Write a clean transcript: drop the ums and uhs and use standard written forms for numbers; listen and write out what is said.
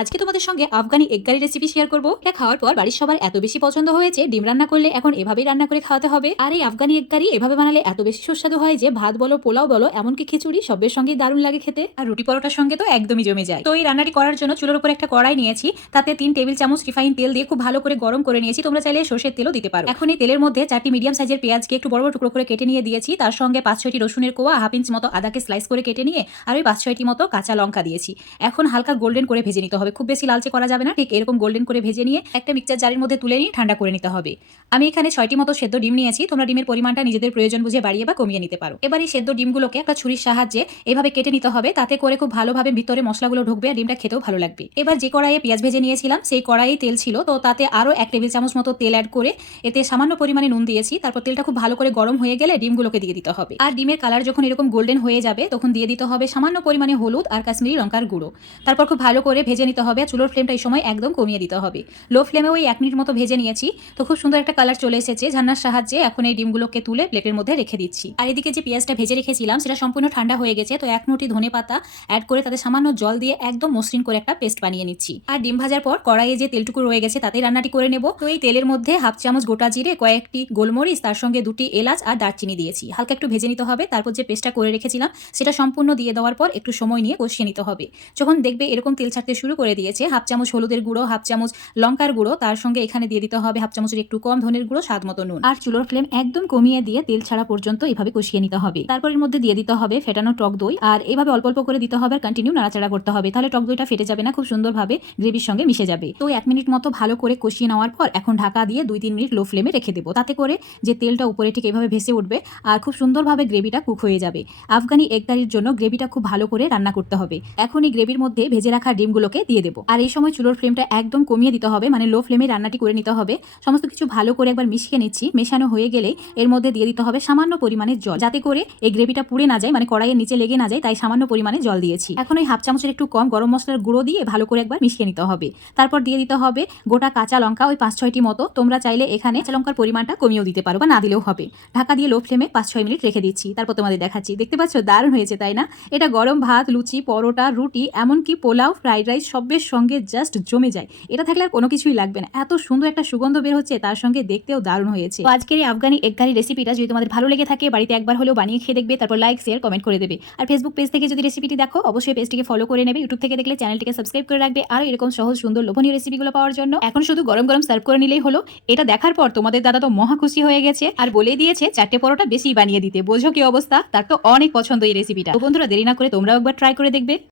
আজকে তোমাদের সঙ্গে Afghani egg curry recipe share করবো। এটা খাওয়ার পর বাড়ির সবার এত বেশি পছন্দ হয়েছে, ডিম রান্না করলে এখন এভাবেই রান্না করে খাওয়াতে হবে। আর এই আফগানি এগ কারি এভাবে বানালে এত বেশি সুস্বাদু হয় যে ভাত বলো, পোলাও বলো, এমনকি খিচুড়ি সবের সঙ্গেই দারুণ লাগে খেতে। আর রুটি পরোটার সঙ্গে তো একদমই জমে যায়। তো এই রান্নাটি করার জন্য চুলোর উপর একটা কড়াই নিয়েছি, তাতে 3 টেবিল চামচ রিফাইন তেল দিয়ে খুব ভালো করে গরম করে নিয়েছি। তোমরা চাইলে সর্ষের তেলও দিতে পারো। এখন এই তেলের মধ্যে 4টি মিডিয়াম সাইজের পেঁয়াজকে একটু বড় বড় টুকরো করে কেটে নিয়ে দিয়েছি। তার সঙ্গে 5-6টি রসুনের কোয়া, হাফ ইঞ্চ মতো আদাকে স্লাইস করে কেটে নিয়ে আর ওই 5-6টি মতো কাঁচা লঙ্কা দিয়েছি। এখন হালকা গোল্ডেন করে ভেজে নিতে হবে, খুব বেশি লালচে করা যাবে না। ঠিক এরকম গোল্ডেন করে ভেজে নিয়ে একটা মিক্সচার জারের মধ্যে তুলে নিয়ে ঠান্ডা করে নিতে হবে। আমি এখানে 6টি মতো সেদ্ধ ডিম নিয়েছি। তোমরা ডিমের পরিমাণটা নিজেদের প্রয়োজন বুঝে বাড়িয়ে বা কমিয়ে নিতে পারো। এবার এই সেদ্ধ ডিমগুলোকে একটা ছুরির সাহায্যে এভাবে কেটে নিতে হবে, তাতে করে খুব ভালোভাবে ভিতরে মশলাগুলো ঢুকবে আর ডিমটা খেতেও ভালো লাগবে। এবার যে কড়াইয়ে পেঁয়াজ ভেজে নিয়েছিলাম সেই কড়াইয়ে তেল ছিল, তো তাতে আরও 1 টেবিল চামচ মতো তেল অ্যাড করে এতে সামান্য পরিমাণে নুন দিয়েছি। তারপর তেলটা খুব ভালো করে গরম হয়ে গেলে ডিমগুলোকে দিয়ে দিতে হবে। আর ডিমের কালার যখন এরকম গোল্ডেন হয়ে যাবে তখন দিয়ে দিতে হবে সামান্য পরিমাণে হলুদ আর কাশ্মীরি লঙ্কার গুঁড়ো। তারপর খুব ভালো করে ভেজে নিতে হবে। চুলোর ফ্লেমটা এই সময় একদম কমিয়ে দিতে হবে। লো ফ্লেমে ওই 1 মিনিট মতো ভেজে নিয়েছি। তো খুব সুন্দর একটা কালার চলে এসেছে। ঝান্নার সাহায্যে এখন এই ডিমগুলোকে তুলে প্লেটের মধ্যে রেখে দিচ্ছি। আর এদিকে যে পেঁয়াজটা ভেজে রেখেছিলাম সেটা সম্পূর্ণ ঠান্ডা হয়ে গেছে। তো 1 মুঠি ধনেপাতা অ্যাড করে তাতে সামান্য জল দিয়ে একদম মসৃণ করে একটা পেস্ট বানিয়ে নিচ্ছি। আর ডিম ভাজার পর কড়াইয়ে যে তেলটুকু রয়ে গেছে তাতেই রান্নাটি করে নেব। তো এই তেলের মধ্যে হাফ চামচ গোটা জিরে, কয়েকটি গোলমরিচ, তার সঙ্গে 2টি এলাচ আর দারচিনি দিয়েছি। হালকা একটু ভেজে নিতে হবে। তারপর যে পেস্টটা করে রেখেছিলাম সেটা সম্পূর্ণ দিয়ে দেওয়ার পর একটু সময় নিয়ে কষিয়ে নিতে হবে। যখন দেখবে এরকম তেল ছাড়তে শুরু করে দিয়েছে, হাফ চামচ হলুদের গুঁড়ো, হাফ চামচ লঙ্কার গুঁড়ো, তার সঙ্গে এখানে দিয়ে দিতে হবে হাফ চামচের একটু কম ধনের গুঁড়ো, স্বাদ মতো নুন। আর চুলোর ফ্লেম একদম কমিয়ে দিয়ে তেল ছাড়া পর্যন্ত এভাবে কষিয়ে নিতে হবে। তারপর এর মধ্যে দিয়ে দিতে হবে ফেটানো টক দই, আর এভাবে অল্প অল্প করে দিতে হবে আর কন্টিনিউ নাড়াচাড়া করতে হবে। তাহলে টক দইটা ফেটে যাবে না, খুব সুন্দরভাবে গ্রেভির সঙ্গে মিশে যাবে। তো 1 মিনিট মতো ভালো করে কষিয়ে নেওয়ার পর এখন ঢাকা দিয়ে 2-3 মিনিট লো ফ্লেমে রেখে দেবো। তাতে করে যে তেলটা উপরে ঠিক এভাবে ভেসে উঠবে আর খুব সুন্দরভাবে গ্রেভিটা কুক হয়ে যাবে। আফগানি এগ কারির জন্য গ্রেভিটা খুব ভালো করে রান্না করতে হবে। এখন এই গ্রেভির মধ্যে ভেজে রাখা ডিমগুলোকে দিয়ে দেবো। আর এই সময় চুলোর ফ্লেমটা একদম কমিয়ে দিতে হবে, মানে লো ফ্লেমে রান্নাটি করে নিতে হবে। সমস্ত কিছু ভালো করে একবার মিশিয়ে নিচ্ছি। মেশানো হয়ে গেলে এর মধ্যে দিয়ে দিতে হবে সামান্য পরিমাণে জল, যাতে করে এই গ্রেভিটা পুড়ে না যায়, মানে কড়াইয়ের নিচে লেগে না যায়, তাই সামান্য পরিমাণে জল দিয়েছি। এখন ওই হাফ চামচের একটু কম গরম মশলার গুঁড়ো দিয়ে ভালো করে একবার মিশিয়ে নিতে হবে। তারপর দিয়ে দিতে হবে গোটা কাঁচা লঙ্কা, ওই 5-6টি মতো। তোমরা চাইলে এখানে কাঁচা লঙ্কার পরিমাণটা কমিয়েও দিতে পারো বা না দিলেও হবে। ঢাকা দিয়ে লো ফ্লেমে 5-6 মিনিট রেখে দিচ্ছি। তারপর তোমাদের দেখাচ্ছি। দেখতে পাচ্ছ দারুণ হয়েছে, তাই না? এটা গরম ভাত, লুচি, পরোটা, রুটি, এমনকি পোলাও, ফ্রাইড রাইস সবের সঙ্গে জাস্ট জমে যায়। এটা থাকলে আর কোনো কিছুই লাগবে না। এত সুন্দর একটা সুগন্ধ বের হচ্ছে, তার সঙ্গে দেখতেও দারুণ হয়েছে। তো আজকের এই আফগানি এগ কারি রেসিপিটা যদি তোমাদের ভালো লেগে থাকে, বাড়িতে একবার হলেও বানিয়ে খেয়ে দেখবে। তারপর লাইক, শেয়ার, কমেন্ট করে দেবে। আর ফেসবুক পেজ থেকে যদি রেসিপিটি দেখো অবশ্যই পেজটিকে ফলো করে নেবে। ইউটিউব থেকে দেখলে চ্যানেলটিকে সাবস্ক্রাইব করে রাখবে আরও এরকম সহজ সুন্দর লোভনীয় রেসিপিগুলো পাওয়ার জন্য। এখন শুধু গরম গরম সার্ভ করে নিলেই হলো। এটা দেখার পর তোমাদের দাদা তো মহা খুশি হয়ে গেছে আর বলে দিয়েছে 4টে পরোটা বেশি বানিয়ে দিতে। বোঝো কি অবস্থা, তার তো অনেক পছন্দ এই রেসিপিটা। তো বন্ধুরা দেরি না করে তোমরাও একবার ট্রাই করে দেখবে।